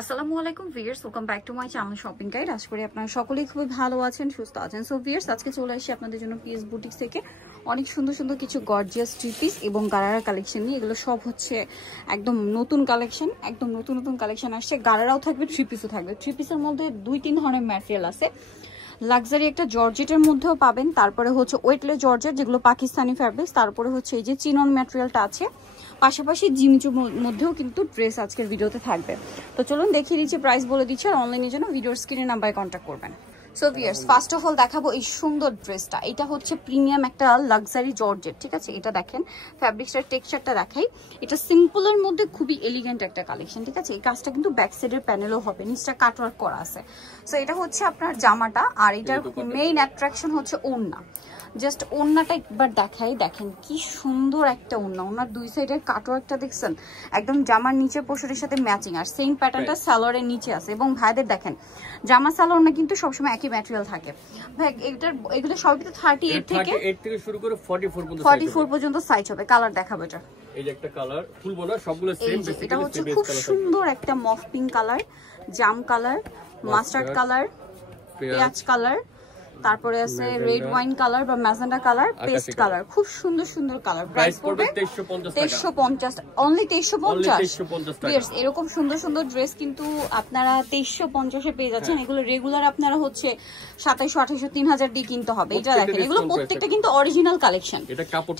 আসসালামু আলাইকুম viewers, welcome back to my channel shopping guide. আশা করি আপনারা সকলেই খুবই ভালো আছেন, সুস্থ আছেন। সো ভিউয়ার্স, আজকে চলে আসি আপনাদের জন্য পিএস বুটিক্স থেকে অনেক সুন্দর সুন্দর কিছু গর্জিয়াস থ্রি পিস এবং গারারা কালেকশন নিয়ে। এগুলো সব হচ্ছে একদম নতুন কালেকশন, একদম নতুন নতুন কালেকশন আসছে। গারারাও থাকবে, থ্রি পিসও থাকবে। থ্রি পিসের মধ্যে 2-3 ধরনের ম্যাটেরিয়াল আছে। লাক্সারি একটা জর্জেটের মধ্যেও পাবেন, তারপরে হচ্ছে ওয়েটলেস জর্জেট যেগুলো পাকিস্তানি ফ্যাব্রিক্স, তারপরে হচ্ছে এই যে চিনন ম্যাটেরিয়ালটা আছে, পাশাপাশি জিমিচুর মধ্যেও কিন্তু ড্রেস আজকের ভিডিওতে থাকবে। তো চলুন দেখিয়ে দিচ্ছি, প্রাইস বলে দিচ্ছি, আর অনলাইনের জন্য ভিডিওর স্ক্রিনে নাম্বারে কন্ট্যাক্ট করবেন। So viewers, first of all দেখাবো এই সুন্দর ড্রেসটা। এটা হচ্ছে প্রিমিয়াম একটা লাক্সারি জর্জেট, ঠিক আছে? এটা দেখেন ফ্যাব্রিক্সটার টেক্সচারটা দেখাই। এটা সিম্পলের মধ্যে খুবই এলিগেন্ট একটা কালেকশন, ঠিক আছে? এই কাজটা কিন্তু ব্যাক সাইডের প্যানেলও হবে, নিচটা কাটওয়ার্ক করা আছে। সো এটা হচ্ছে আপনার জামাটা, আর এটার মেইন অ্যাট্রাকশন হচ্ছে ওড়না। জাস্ট ওড়নাটা একবার দেখাই, দেখেন কি সুন্দর একটা ওড়না। ওড়নার দুই সাইডের কাটওয়ার্কটা দেখছেন, একদম জামার নিচের পোশনের সাথে ম্যাচিং। আর সেম প্যাটার্নটা সালোয়ারের নিচে আছে। এবং ভাইদের দেখেন জামা সালোয়ার না কিন্তু সবসময় একই ম্যাটেরিয়াল থাকে। ভাই এগুলো সবই তো 38 থেকে শুরু করে 44 পর্যন্ত সাইজ হবে। কালার দেখাবো এটা। এই যে একটা কালার খুলবো না, সবগুলো সেম। এটা হচ্ছে খুব সুন্দর একটা মফ পিঙ্ক কালার, জাম কালার, মাস্টার্ড কালার, পেঁয়াজ কালার, তারপরে আছে রেড ওয়াইন কালার বা ম্যাজেন্ডা কালার, পেস্ট কালার। খুব সুন্দর সুন্দর কালার। প্রাইস পড়বে 2350, অনলি 2350। এরকম সুন্দর সুন্দর ড্রেস কিন্তু আপনারা 2350 এ পেয়ে যাচ্ছেন। এগুলো রেগুলার আপনারা হচ্ছে 2700, 2800, 3000 দিয়ে কিনতে হবে। এটা দেখেন, এগুলো প্রত্যেকটা কিন্তু অরিজিনাল কালেকশন,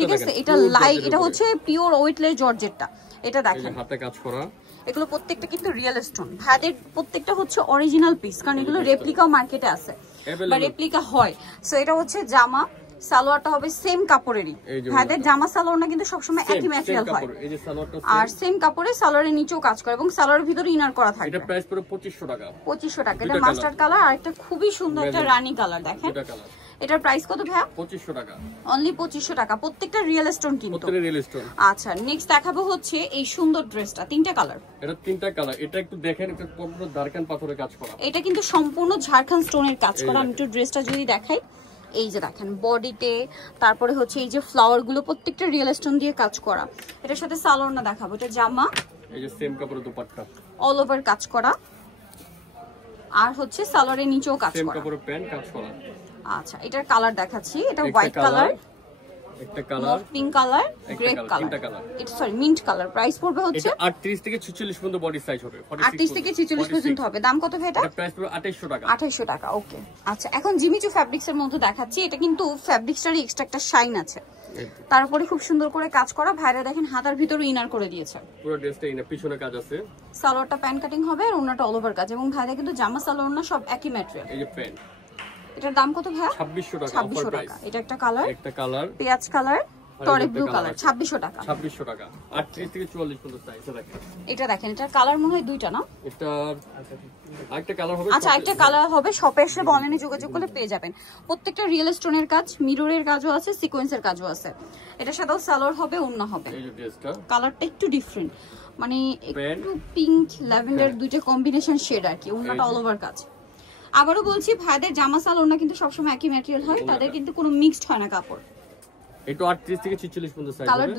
ঠিক আছে? এটা লাইট, এটা হচ্ছে পিওর ওয়েটলেস জর্জেটটা। এটা দেখেন হাতে কাজ করা, এগুলো প্রত্যেকটা কিন্তু রিয়েল স্টোন। ভাইদের প্রত্যেকটা হচ্ছে অরিজিনাল পিস, কারণ এগুলো রেপ্লিকাও মার্কেটে আছে বা রেপ্লিকা হয়। সো এটা হচ্ছে জামা, সালোয়ারটা হবে সেম কাপড়েরই। ভাইদের জামা সালোয়ার না কিন্তু সবসময় একই ম্যাটেরিয়াল হয়, আর সেম কাপড়ে সালোয়ারের নিচেও কাজ করে এবং সালোয়ারের ভিতরে ইনার করা থাকে। এটা প্রাইস পুরো 2500 টাকা। 2500 টাকা। এটা মাস্টার্ড কালার, আর একটা খুবই সুন্দর একটা রানী কালার। দেখেন এটার প্রাইস কত ভাইয়া? 2500 টাকা, অনলি 2500 টাকা। প্রত্যেকটা রিয়েল স্টোন কিন্তু, প্রত্যেকটা রিয়েল স্টোন। আচ্ছা, নেক্সট দেখাবো হচ্ছে এই সুন্দর ড্রেসটা। তিনটা কালার, এটা তিনটা কালার। এটা একটু দেখেন, এটা পুরো দারকান পাথরের কাজ করা। এটা কিন্তু সম্পূর্ণ ঝাড়খণ্ড স্টোনের কাজ করা। আমি একটু ড্রেসটা যদি দেখাই, এই যে দেখেন বডিতে, তারপরে হচ্ছে এই যে ফ্লাওয়ার গুলো প্রত্যেকটা রিয়েল স্টোন দিয়ে কাজ করা। এটার সাথে সালোয়ার না দেখাবো, এটা জামা, এই যে সেম কাপড়ের দুপাট্টা, অল ওভার কাজ করা, আর হচ্ছে সালোয়ারের নিচেও কাজ করা, সেম কাপড়ের প্যান্ট কাজ করা। আচ্ছা, এটার কালার দেখাচ্ছি। এটা হোয়াইট কালার, একটা colour, pink colour, grape colour, এটা সরি মিন্ট কালার। প্রাইস পড়বে হচ্ছে 38 থেকে 46 পর্যন্ত বডি সাইজ হবে। 38 থেকে 46 পর্যন্ত হবে। দাম কত ভাই এটা? প্রাইস পুরো 2800 টাকা। 2800 টাকা, ওকে। আচ্ছা, এখন জিমিচু ফ্যাব্রিক্স এর মধ্যে দেখাচ্ছি। এটা কিন্তু ফ্যাব্রিক্সটারই এক্সট্রা একটা শাইন আছে, তারপরে খুব সুন্দর করে কাজ করা। ভাইরা দেখেন হাতার ভিতরে ইনার করে দিয়েছে, পুরো ড্রেসটা ইনার পিছনে কাজ আছে। সালোয়ারটা প্যান্ট কাটিং হবে আর ওন্নাটা অল ওভার কাজ। এবং ভাইরা কিন্তু জামা সালোয়ার না সব একই ম্যাটেরিয়াল। এই যে প্যান্ট, এটার দাম কত ভাই? 2600 টাকা। 2600 টাকা। এটা একটা কালার, পেঁয়াজ কালার, টরে ব্লু কালার, 2600 টাকা। 2600 টাকা। 38 থেকে 44 পর্যন্ত সাইজ আছে। এটা দেখেন, এটার কালার মনে হয় দুইটা না? এটা আরেকটা কালার হবে। আচ্ছা, আরেকটা কালার হবে। শপে এসে অনলাইনে যোগাযোগ করলে পেয়ে যাবেন। প্রত্যেকটা রিয়েল স্টোনের কাজ, মিররের কাজও আছে, সিকোয়েন্সের কাজও আছে। এটার সাথেও সালোয়ার হবে, ওড়না হবে। এই যে ড্রেসটা, কালারটা একটু ডিফারেন্ট, মানে একটু পিঙ্ক ল্যাভেন্ডার দুইটা কম্বিনেশন শেড আর কি। ওড়নাটা অল ওভার কাজ। আবারও বলছি, ভাইদের জামা সালোয়ার না কিন্তু সবসময় একই ম্যাটেরিয়াল হয়, তাদের কিন্তু কোনো মিক্সড হয় না কাপড়। এটা 38 থেকে 46 পর্যন্ত সাইজ হবে। কালার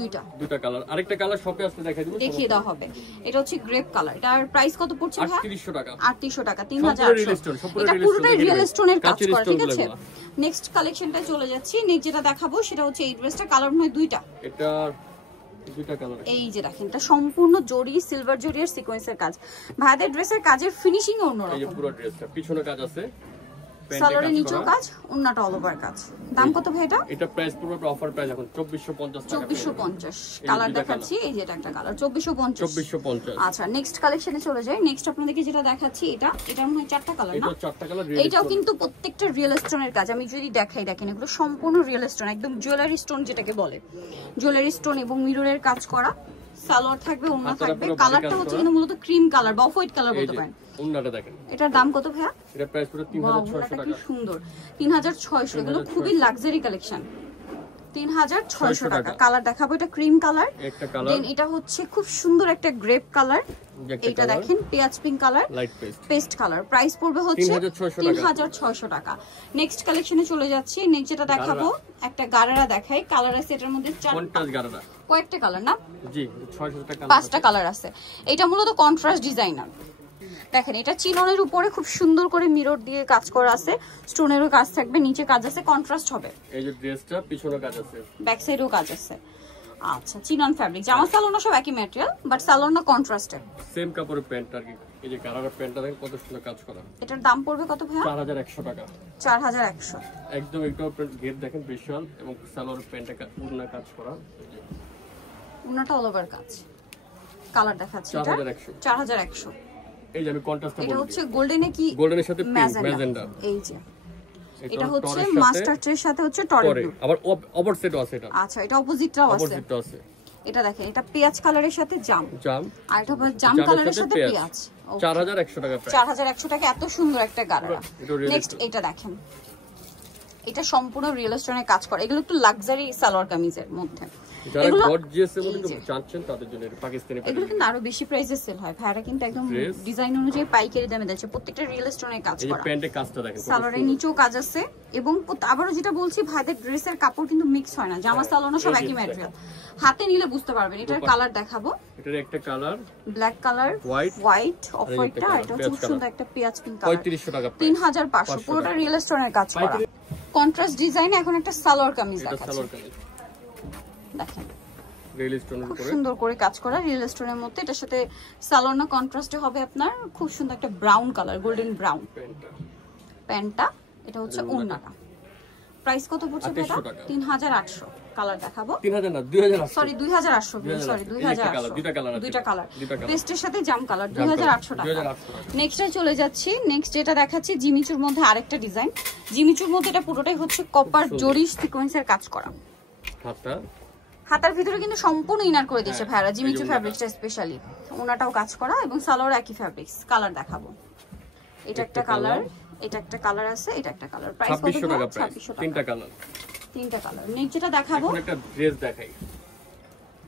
দুইটা কালার। আরেকটা কালার শপে আসলে দেখিয়ে দেওয়া হবে। এটা হচ্ছে গ্রেপ কালার। এটার প্রাইস কত পড়ছে ভাই? 3800 টাকা। 3800 টাকা, 3800। এটা পুরোটাই রিয়েল স্টোনের কাজ করা, ঠিক আছে? নেক্সট কালেকশনটা চলে যাচ্ছি। নেক্সট যেটা দেখাবো সেটা হচ্ছে এই ড্রেসটা। কালার নয় দুইটা, এটা দুইটা কালার। এই যে দেখেন, এটা সম্পূর্ণ জরি, সিলভার জরি আর সিকোয়েন্সের কাজ। ভাইদের ড্রেসের কাজের ফিনিশিং অন্যরকম। এই যে পুরো ড্রেসটা পিছনে কাজ আছে, সালোয়ারের নিচেও কাজ, ওন্নাটা অল ওভার কাজ। দাম কত ভাই এটা? এটা প্রাইস পুরো অফার প্রাইস এখন 2450 টাকা। 2450। কালার দেখাচ্ছি, এই যে এটা একটা কালার, 2450। আচ্ছা, নেক্সট কালেকশনে চলে যাই। নেক্সট আপনাদেরকে যেটা দেখাচ্ছি, এটা মনে হয় চারটা কালার না? এটা চারটা কালার। এটাও কিন্তু প্রত্যেকটা রিয়েল স্টোনের কাজ। আমি যদি দেখাই, দেখেন এগুলো সম্পূর্ণ রিয়েল স্টোন, একদম জুয়েলারি স্টোন যেটাকে বলে, জুয়েলারি স্টোন এবং মিররের কাজ করা। সালোয়ার থাকবে, ওড়না থাকবে। কালারটা হচ্ছে কিন্তু মূলত ক্রিম কালার বা অফ হোয়াইট কালার বলতে পারেন। ওড়নাটা দেখেন। এটার দাম কত ভাইয়া? এটা প্রাইস পুরো 3600 টাকা। কি সুন্দর, 3600। এগুলো খুবই লাক্সারি কালেকশন। 3600 টাকা। কালার দেখাবো, এটা ক্রিম কালার, দেন এটা হচ্ছে খুব সুন্দর একটা গ্রেপ কালার, এটা দেখেন পেঁয়াজ pink colour, light paste colour. Price পড়বে হচ্ছে 3600 টাকা। নেক্সট কালেকশনে চলে যাচ্ছি। নেক্সট যেটা দেখাবো, একটা গারারা দেখাই। কালার আছে এটার মধ্যে কয়েকটা কালার না? জি, 5টা কালার আছে। এটা মূলত কন্ট্রাস্ট ডিজাইনার। দেখেন এটা চিননের উপরে খুব সুন্দর করে মিরর দিয়ে কাজ করা আছে, স্টোনেরও কাজ থাকবে, নিচে কাজ আছে, কন্ট্রাস্ট হবে। এই যে ড্রেসটা পিছনে কাজ আছে, ব্যাক সাইডেও কাজ আছে। আচ্ছা, চিনন ফ্যাব্রিক, জামা সালোনা সব একই ম্যাটেরিয়াল, বাট সালোনা কন্ট্রাস্টেড, সেম কাপড়ের প্যান্ট আর কি। এই যে কালারের প্যান্টটা দেখেন কত সুন্দর কাজ করা। এটার দাম পড়বে কত ভাইয়া? 4100 টাকা। 4100 একদম একদম ঘের দেখেন বিশাল, এবং সালোয়ারের প্যান্টটা পুরোনা কাজ করা, উন্নাটা অল ওভার কাজ। কালার দেখাচ্ছি, এটা 4100। এই যে আমি কন্ট্রাস্টটা বলছি, এটা হচ্ছে গোল্ডেনে কি গোল্ডেনের সাথে পিঙ্ক ম্যাজেন্ডা। এই যে এটা হচ্ছে মাস্টার ট্রের সাথে হচ্ছে টরি ব্লু, আবার অপোজিটও আছে এটা। আচ্ছা, এটা অপোজিটটাও আছে। এটা দেখেন, এটা পেঁয়াজ কালারের সাথে জাম, আর এটা জাম কালারের সাথে পেঁয়াজ। 4100 টাকা প্রাইস। 4100 টাকা, এত সুন্দর একটা গাড়া। নেক্সট এটা দেখেন, এটা সম্পূর্ণ রিয়েল স্টোনের কাজ করা, এগুলো একটু লাক্সারি সালোয়ার কামিজের মধ্যে। যারা গর্জিয়াস এর মধ্যে চাচ্ছেন তাদের জন্য পাকিস্তানি এগুলো কিন্তু আরো বেশি প্রাইসে সেল হয়। ভাইরা কিন্তু একদম ডিজাইন অনুযায়ী পাইকারি দামে দিচ্ছে, প্রত্যেকটা রিয়েল স্টোনের কাজ করা। এই যে প্যান্টের কাজটা দেখেন, সালোয়ারের নিচেও কাজ আছে, এবং আবারও যেটা বলছি, ভাইদের ড্রেসের কাপড় কিন্তু মিক্স হয় না, জামা সালোনা সব একই ম্যাটেরিয়াল। হাতে নিলে বুঝতে পারবেন। এটার কালার দেখাবো, এটার একটা colour black colour, white off হোয়াইটটা, এটা খুব সুন্দর একটা পেঁয়াজ পিঙ্ক কালার। 3500 টাকা, 3500, পুরোটা রিয়েল স্টোনের কাজ করা। কন্ট্রাস্ট ডিজাইনে এখন একটা সালোয়ার কামিজ দেখাচ্ছি, দেখেন রিয়েল স্টোনের উপরে খুব সুন্দর করে কাজ করা, রিয়েল স্টোনের মধ্যে। এটার সাথে সালোয়ার কন্ট্রাস্টে হবে আপনার খুব সুন্দর একটা ব্রাউন কালার, গোল্ডেন ব্রাউন প্যান্টটা। এটা হচ্ছে ওড়নাটা। প্রাইস কত পড়ছে এটা? 3800। কালার দেখাবো, 3000 না 2800, সরি 2800, সরি 2800, দুইটা কালার, পেস্টের সাথে জাম কালার, 2800 টাকা। নেক্সটে চলে যাচ্ছি। নেক্সট যেটা দেখাচ্ছি জিমিচুর মধ্যে আরেকটা ডিজাইন। জিমিচুর মধ্যে এটা পুরোটাই হচ্ছে কপার জরি সিকোয়েন্সের কাজ করা। হাতার ভিতরে কিন্তু সম্পূর্ণ ইনার করে দিয়েছে ভাইরা, জিমিচু ফ্যাব্রিক্সটা স্পেশালি। ওনাটাও কাজ করা, এবং সালোয়ার একই ফ্যাব্রিক্স। কালার দেখাবো, এটা একটা কালার, এটা একটা কালার আছে, এটা একটা কালার। প্রাইস কত? 2600 টাকা প্রাইস। তিনটা কালার। নেক্সট যেটা দেখাবো, এখন একটা ড্রেস দেখাই।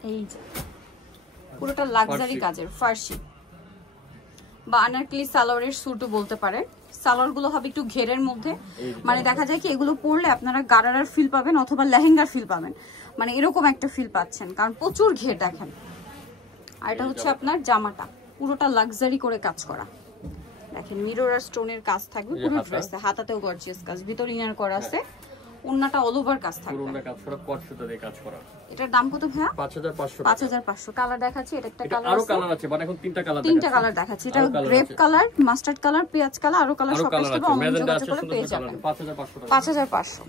এই যে পুরোটা লাক্সারি কাজের ফার্সি বা আনারকলি সালোয়ারের স্যুটও বলতে পারে। সালোয়ার গুলো হবে একটু ঘেরের মধ্যে, মানে দেখা যায় কি এগুলো পরলে আপনারা গারারার ফিল পাবেন অথবা লেহেঙ্গার ফিল পাবেন, মানে এরকম একটা ফিল পাচ্ছেন, কারণ প্রচুর ঘের দেখেন। আর এটা হচ্ছে আপনার জামাটা, পুরোটা লাক্সারি করে কাজ করা। দেখেন মিরর আর স্টোনের কাজ থাকবে পুরো ড্রেসে, হাতাতেও গর্জিয়াস কাজ, ভিতর ইনার করা আছে, ওন্নাটা অল ওভার কাজ থাকবে, পুরোটা কাজ করা, কট সুতা দিয়ে কাজ করা। এটার দাম কত ভাইয়া? 5500 টাকা। 5500। কালার দেখাচ্ছি, এটা একটা কালার আরো কালার আছে, মানে এখন তিনটা কালার দেখাচ্ছি। এটা গ্রেপ কালার, মাস্টার্ড কালার, পেঁয়াজ কালার, আরো কালার সব পেয়ে যাবেন, অনলাইনে যোগাযোগ করলে পেয়ে যাবেন। 5500 টাকা। 5500।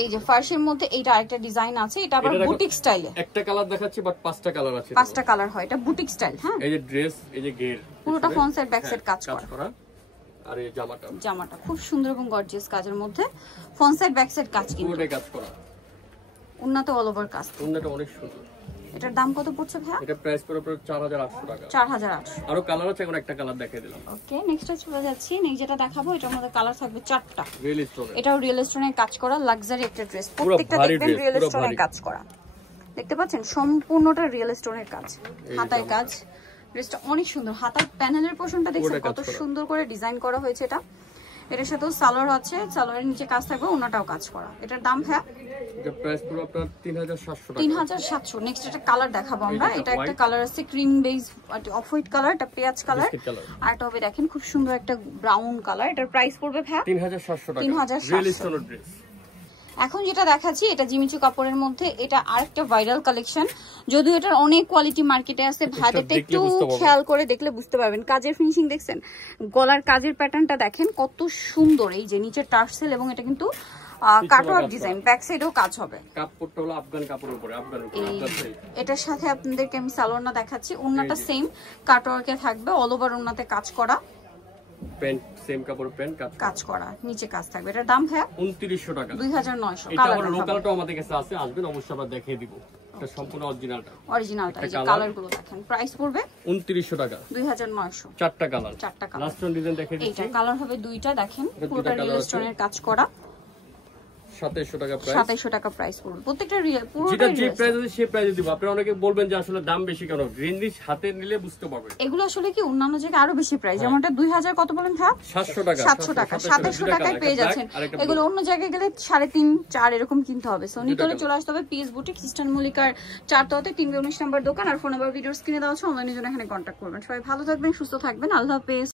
এই যে ফার্সির মধ্যে এইটা আরেকটা ডিজাইন আছে, এটা আবার বুটিক স্টাইলে। একটা কালার দেখাচ্ছি, বাট পাঁচটা কালার আছে, পাঁচটা কালার হয়, এটা বুটিক স্টাইল। হ্যাঁ, এই যে ড্রেস, এই যে ঘের, পুরোটা ফ্রন্ট সাইড ব্যাক সাইড কাজ করা। আর এই জামাটা খুব সুন্দর এবং গর্জিয়াস কাজের মধ্যে, ফ্রন্ট সাইড ব্যাক সাইড কাজ, কিন্তু পুরোটাই কাজ করা, ওন্নাতে অল ওভার কাজ। ওন্নাটা অনেক সুন্দর। এটার দাম কত পড়ছে ভাইয়া? এটা প্রাইস পড়ে 4800 টাকা। 4800। আরো কালার আছে, এখন একটা কালার দেখিয়ে দিলাম। ওকে, নেক্সটে চলে যাচ্ছি। নেক্সট যেটা দেখাবো, এটার মধ্যে কালার থাকবে 4টা। রিয়েল স্টোন, এটাও রিয়েল স্টোনের কাজ করা, লাক্সারি একটা ড্রেস, প্রত্যেকটা দেখবেন রিয়েল স্টোনের কাজ করা। দেখতে পাচ্ছেন সম্পূর্ণটা রিয়েল স্টোনের কাজ, হাতায় কাজ। ড্রেসটা অনেক সুন্দর, হাতার প্যানেলের পোরশনটা দেখছেন কত সুন্দর করে ডিজাইন করা হয়েছে। এটার সাথেও সালোয়ার আছে, সালোয়ারের নিচে কাজ থাকবে, ওনাটাও কাজ করা। এটার দাম ভাইয়া? এটা প্রাইস পুরো আপনার 3700 টাকা। 3700। নেক্সট একটা কালার দেখাবো আমরা। এটা একটা কালার আছে cream base off white colour, এটা পেঁয়াজ কালার, আর এটা হবে দেখেন খুব সুন্দর একটা ব্রাউন কালার। এটার প্রাইস পড়বে ভাইয়া 3700 টাকা। 3700 রিয়েল স্টোনের ড্রেস। এখন যেটা দেখাচ্ছি এটা জিমিচু কাপড়ের মধ্যে, এটা আরেকটা ভাইরাল কালেকশন, যদিও এটার অনেক কোয়ালিটি মার্কেটে আছে। ভাইদেরটা একটু খেয়াল করে দেখলে বুঝতে পারবেন। কাজের ফিনিশিং দেখছেন, গলার কাজের প্যাটার্নটা দেখেন কত সুন্দর। এই যে নিচের টার্সেল, এবং এটা কিন্তু কাটওয়ার্ক ডিজাইন, ব্যাক সাইডেও কাজ হবে। কাপড়টা হলো আফগান কাপড়ের উপরে, এটার সাথে আপনাদেরকে আমি সালোয়ারটা দেখাচ্ছি। ওন্নাটা সেম কাটওয়ার্কে থাকবে, অল ওভার ওন্নাতে কাজ করা, প্যান্ট সেম কাপড়, প্যান্ট কাজ করা, নিচে কাজ থাকবে। এটার দাম ভাইয়া 2900 টাকা। 2900। এটা আমার লোকালটাও আমাদের কাছে আছে, আসবেন অবশ্যই আমরা দেখিয়ে দিব। এটা সম্পূর্ণ অরিজিনালটা, এই যে কালারগুলো দেখেন। প্রাইস পড়বে 2900 টাকা। 2900। চারটা কালার, লাস্ট ওয়ান ডিজাইন দেখিয়ে দিচ্ছি। এটা কালার হবে দুইটা, দেখেন পুরোটা রিয়েল স্টোনের কাজ করা। 2700 টাকা প্রাইস। 2700 টাকা প্রাইস পড়বে প্রত্যেকটা রিয়েল, পুরোটা যেটা যে প্রাইস আছে সেই প্রাইসে দিব। আপনারা অনেকে বলবেন যে আসলে দাম বেশি কেন, রেঞ্জ হাতে নিলে বুঝতে পারবেন। এগুলো আসলে কি অন্যান্য জায়গায় আরো বেশি প্রাইস, যেমনটা 2000 কত বলেন ভাই? 700 টাকা। 700 টাকা, 2700 টাকায় পেয়ে যাচ্ছেন। এগুলো অন্য জায়গায় গেলে 3.5 4 এরকম কিনতে হবে। সো নিতলে চলে আসতে হবে পিএস বুটিক, ইস্টার্ন মল্লিকার 4 তলাতে 319 নম্বর দোকান। আর ফোন নাম্বার ভিডিওর স্ক্রিনে দেওয়া আছে, অনলাইনের জন্য এখানে কন্টাক্ট করবেন। সবাই ভালো থাকবেন, সুস্থ থাকবেন, আল্লাহ হাফেজ।